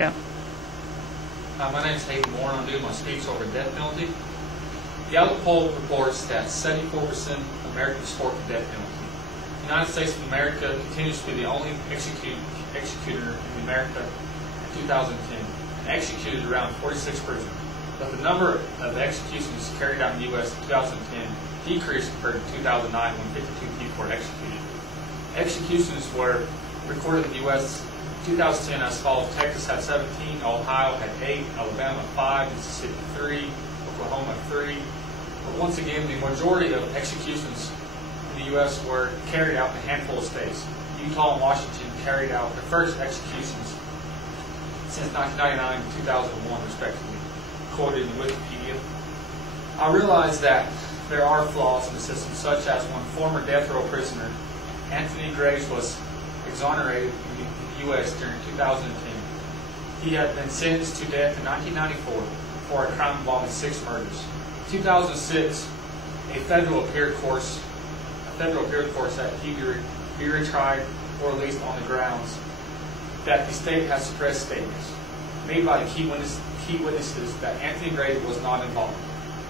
Yeah. My name is Hayden Moore, and I'm doing my speech over the death penalty. Gallup poll reports that 74% of Americans support the death penalty. The United States of America continues to be the only executor in America in 2010, and executed around 46 prisoners. But the number of executions carried out in the U.S. in 2010 decreased compared to 2009 when 52 people were executed. Executions were recorded in the U.S. 2010 as follows: Texas had 17, Ohio had 8, Alabama 5, Mississippi 3, Oklahoma 3. But once again, the majority of executions in the U.S. were carried out in a handful of states. Utah and Washington carried out their first executions since 1999 and 2001, respectively, quoted in Wikipedia. I realize that there are flaws in the system, such as when former death row prisoner Anthony Graves was exonerated in the U.S. during 2010. He had been sentenced to death in 1994 for a crime involving 6 murders. In 2006, a federal appealed course that he be retried or released on the grounds that the state has suppressed statements made by the key witnesses that Anthony Graves was not involved.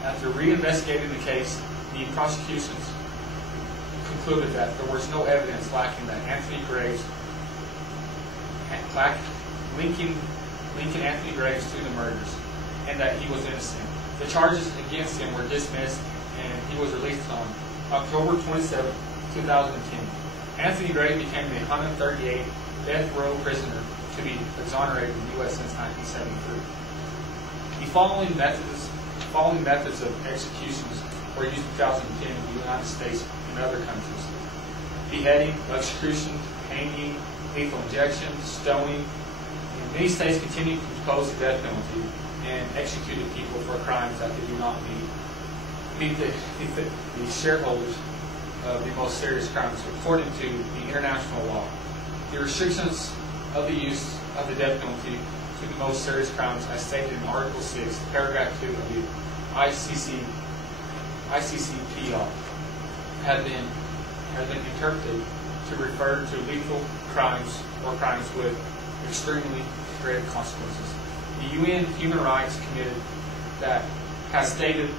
After reinvestigating the case, the prosecutions concluded that there was no evidence lacking that Anthony Graves linking Anthony Graves to the murders, and that he was innocent. The charges against him were dismissed, and he was released on October 27, 2010. Anthony Graves became the 138th death row prisoner to be exonerated in the U.S. since 1973. The following methods of executions were used in 2010 in the United States and other countries: beheading, execution, hanging, lethal injection, stoning. And many states continue to impose the death penalty and executed people for crimes that they do not meet the shareholders of the most serious crimes according to the international law. The restrictions of the use of the death penalty to the most serious crimes, as stated in Article 6, Paragraph 2 of the ICCPR, have been interpreted to refer to lethal crimes or crimes with extremely grave consequences. The UN Human Rights Committee has stated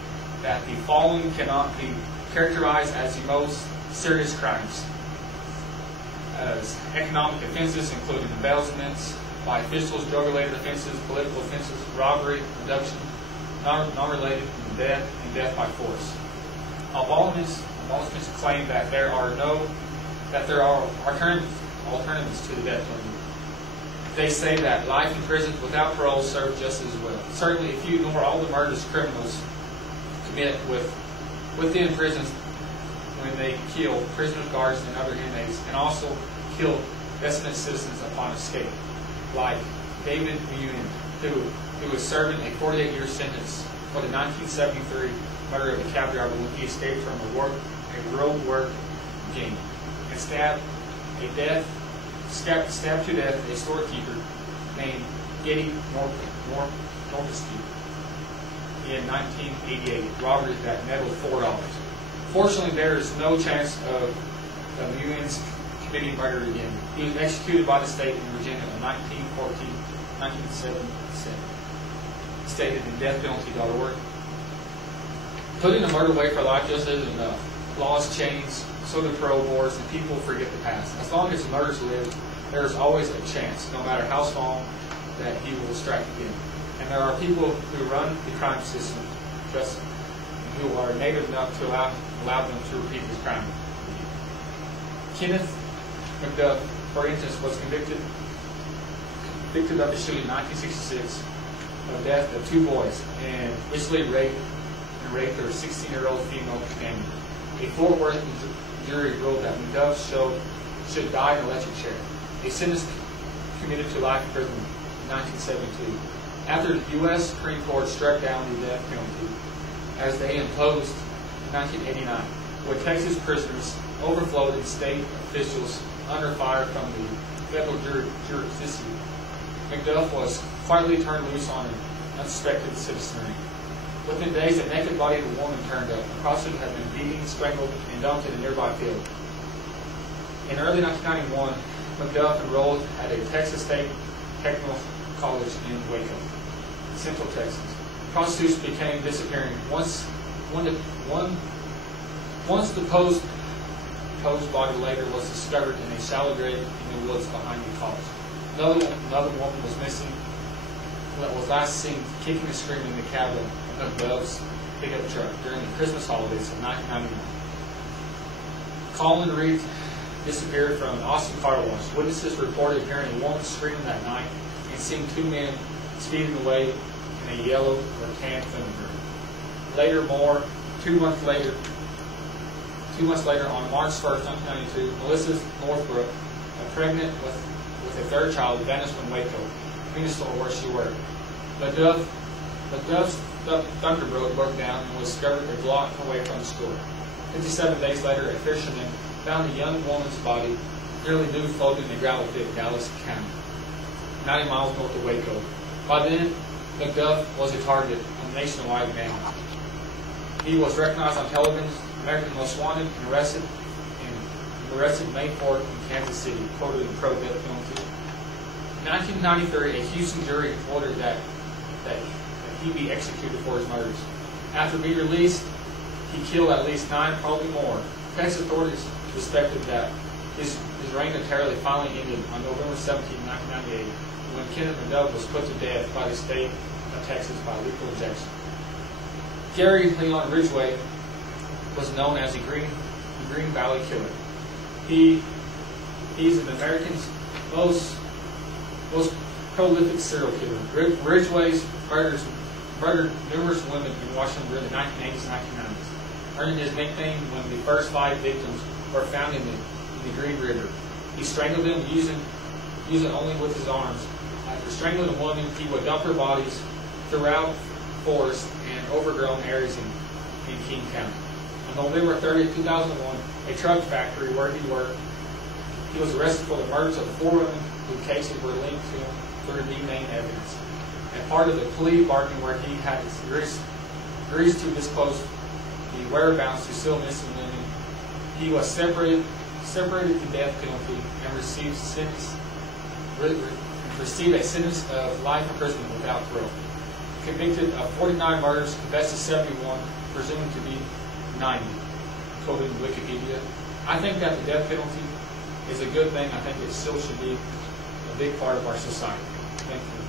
that the following cannot be characterized as the most serious crimes: as economic offenses, including embezzlements by officials, drug-related offenses, political offenses, robbery, abduction, non-related to death, and death by force. Abolitionists claim that there are alternatives to the death penalty. They say that life in prison without parole serves just as well. Certainly, if you ignore all the murders criminals commit within prisons when they kill prisoner guards and other inmates, and also kill innocent citizens upon escape, like David Munin, who was serving a 48-year sentence for the 1973 murder of a cab driver when he escaped from a road work gang and stabbed to death a storekeeper named Eddie Norkowski in 1988, robbery that nettled $4. Fortunately, there is no chance of Munin's committing murder again. He was executed by the state in Virginia in 1977, stated in deathpenalty.org. Putting a murder away for life just isn't enough. Laws change, so do parole boards, and people forget the past. As long as the murders live, there is always a chance, no matter how small, that he will strike again. And there are people who run the crime system who are native enough to allow them to repeat this crime. Kenneth McDuff, for instance, was convicted of the shooting in 1966 of death of 2 boys, and initially raped their 16-year-old female companion. A Fort Worth jury ruled that McDuff should die in an electric chair. A sentence committed to life in prison in 1972. After the U.S. Supreme Court struck down the death penalty, as they imposed in 1989, when Texas prisoners overflowed and state officials under fire from the federal jurisdiction, McDuff was quietly turned loose on an unsuspected citizenry. Within days, a naked body of a woman turned up. The prostitute had been beaten, strangled, and dumped in a nearby field. In early 1991, McDuff enrolled at a Texas State College in Waco, Central Texas. Prostitutes began disappearing. Once the posed body later was discovered in a shallow grave in the woods behind the college. Another woman was missing that was last seen kicking and screaming in the cabin of Dove's pickup truck during the Christmas holidays of 1999. Colin Reed disappeared from an Austin car wash. Witnesses reported hearing a woman screaming that night and seeing two men speeding away in a yellow or tan Thunderbird. 2 months later, on March 1st, 1992, Melissa Northbrook, pregnant with a third child, vanished from Waco, convenience store where she worked. Dove's Thunderbird broke down and was discovered a block away from the store. 57 days later, a fisherman found a young woman's body nearly nude floating in a gravel pit in Dallas County, 90 miles north of Waco. By then, McDuff was a target on nationwide manhunt. He was recognized on television, American Most Wanted, and arrested May 4th in Kansas City, quoted in pro death penalty. In 1993, a Houston jury ordered that he be executed for his murders. After being released, he killed at least 9, probably more. Texas authorities suspected that his reign of terror finally ended on November 17, 1998, when Kenneth McDuff was put to death by the state of Texas by lethal injection. Gary Leon Ridgway was known as the Green Valley Killer. He's an American's most prolific serial killer. Ridgway's murdered numerous women in Washington during the 1980s and 1990s, earning his nickname when the first 5 victims were found in the Green River. He strangled them using only with his arms. After strangling a woman, he would dump her bodies throughout forests and overgrown areas in King County. On November 30, 2001, a truck factory where he worked, he was arrested for the murders of 4 women whose cases were linked to him through DNA evidence. And part of the plea bargain where he had agrees to disclose the whereabouts to still missing women, he was separated to death penalty and received a sentence of life imprisonment without parole. Convicted of 49 murders, confessed to 71, presumed to be 90, quoted in Wikipedia. I think that the death penalty is a good thing. I think it still should be a big part of our society. Thank you.